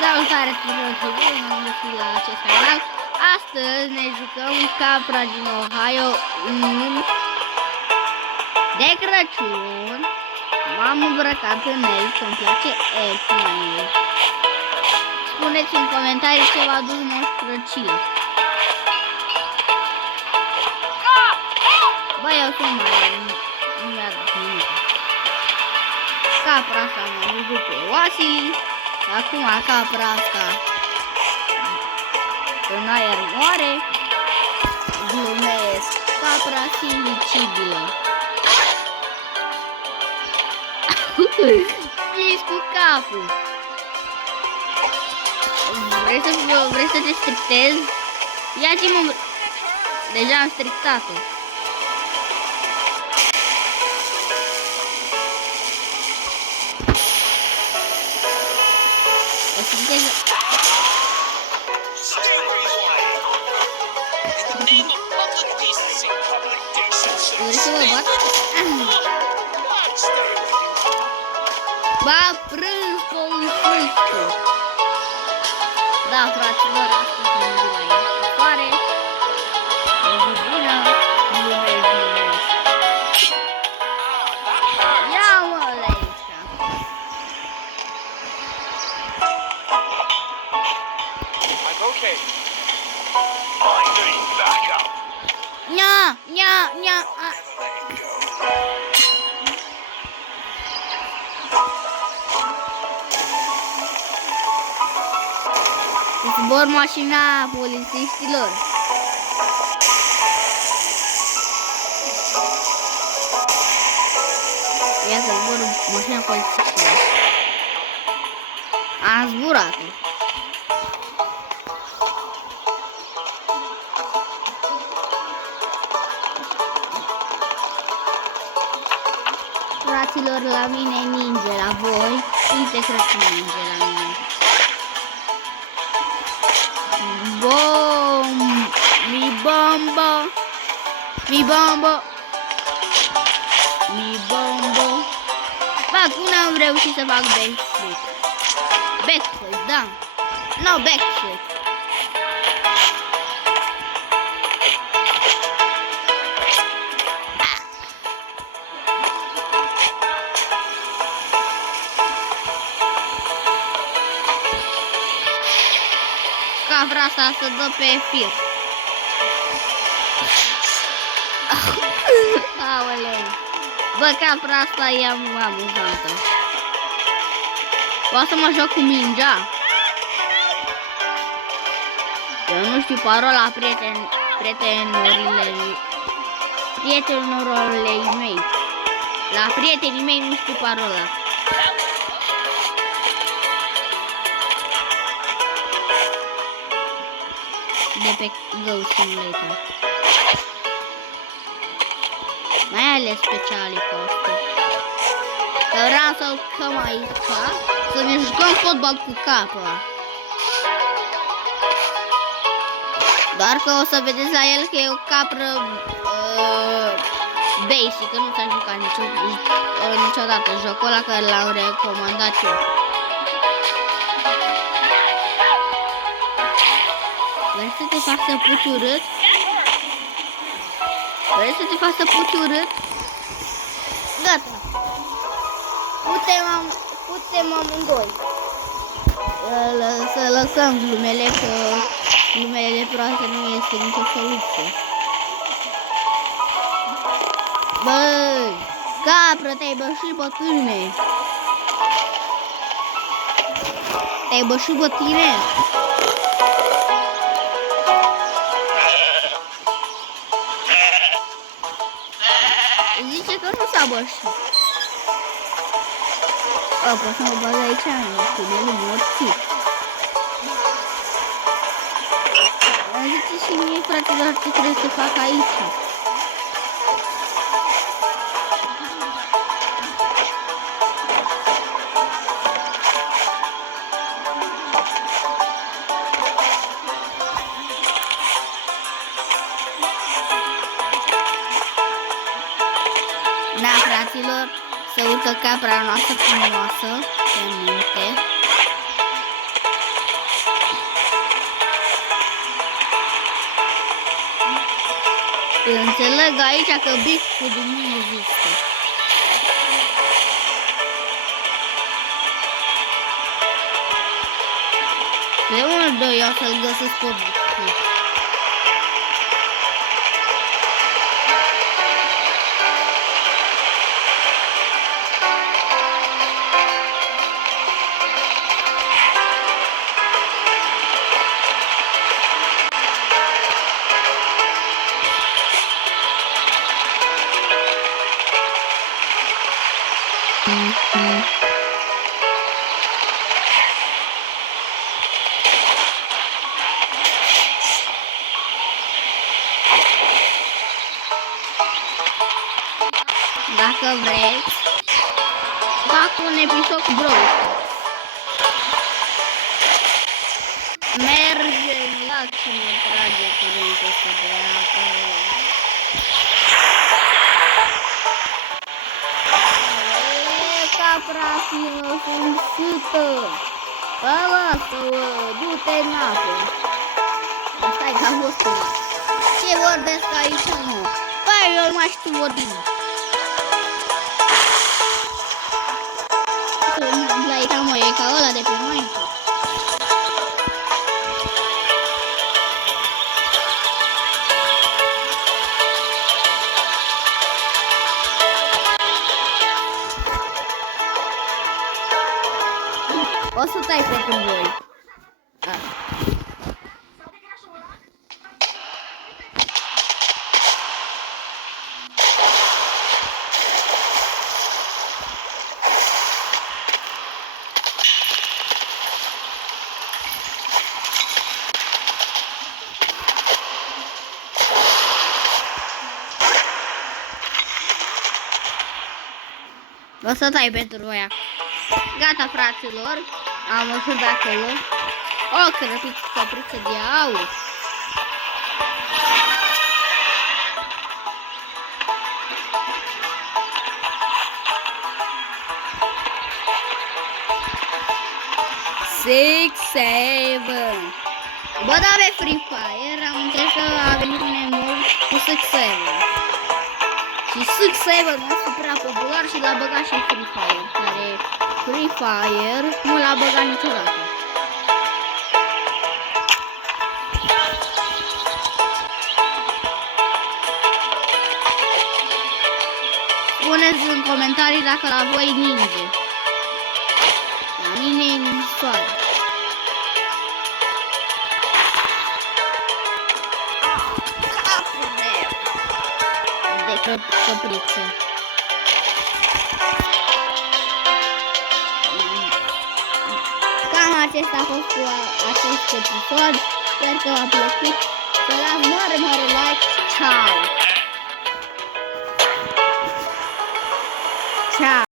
Salutare tuturor, bine am găsit la acest canal. Astăzi ne jucăm Capra din Ohio în de Crăciun. M-am îmbrăcat în elf, îmi place elf mai mult. Spuneți în comentarii ce v-a dus Moș Crăciun. Bă, eu sunt mai... nu mi-a dat nimic. Capra asta m-a văzut pe Wasili. Acum capra asta în aer moare. Glumesc. Capra silicibilă. Ești cu capul. Vrei să te strictezi? Ia-ți-mă. Deja am strictat-o. Vrei să mă bat? Ba, prânz polițistul. Da, fraților, astăzi mă duc la el afară. O zi bună, mulțumesc. Ia-mă de aici. Okay. Finding backup. Nya. Zbor mașina polițiștilor. Iată, zbor mașina polițiștilor. Am zburat. Fraților, la mine ninge, la voi. Uite, cred că ninge la mine. Bom! Mi bombo! Bă, cum n-am reușit să fac backflip? Backflip, da. No, backflip. Capra asta să dă pe fir. Aoleu. Bă, capra asta e amuzantă. Poate să mă joc cu mingea. Eu nu știu parola prietenilor mei. La prietenii mei nu știu parola. De pe Go Simulator. Mai ales specialii poate. Că vreau să-l căm aici, să ne jucăm fotbal cu capra. Doar că o să vedeți la el că e o capră basic, că nu s-a jucat niciodată jocul ăla care l-am recomandat eu. Vrei să te faci să puți urât? Vrei să te faci să puți urât? Gata. Putem amândoi. Să lăsăm glumele, că glumele proaste nu este nicio soluție. Băi, capră, te-ai bășit pe tine. Te-ai bășit pe tine? Zice că nu s-a bășit. Pot să mă bag aici, nu știu, de morții. Zice și mie, fraților, ce trebuie să fac aici. Da, fraților, se urcă capra noastră frumoasă pe munte. Înțeleg aici că Bigfoot nu există. De unde eu să-l găsesc pe Bigfoot? Dacă vreți, fac un episod cu Brawl Stars. Mergem la cine trage curentul ăsta de apă. Capra fină, sunt sâtă. Bă, lasă-o, du-te în apă. Asta-i ca vostru. Ce vorbesc aici, mă? Băi, eu nu mai știu vorbi. Like, mă, e ca ăla de pe Minecraft. O să tai pentru voi. O să tai pentru voi. Gata, fraților. Am văzut de acolo o căpriță de aur. Six, seven. Bă, da, pe Free Fire am înțeles că a venit un emul cu Six, seven. Și Six, seven este prea popular și l-a băgat și Free Fire, care Free Fire nu l-a băgat niciodată. Spuneți în comentarii dacă la voi ninge. La mine e ninsoare. De căpriță. Cam acesta a fost cu acest episod. Sper că v-a plăcut. Să dați mare like. Ciao! Ciao!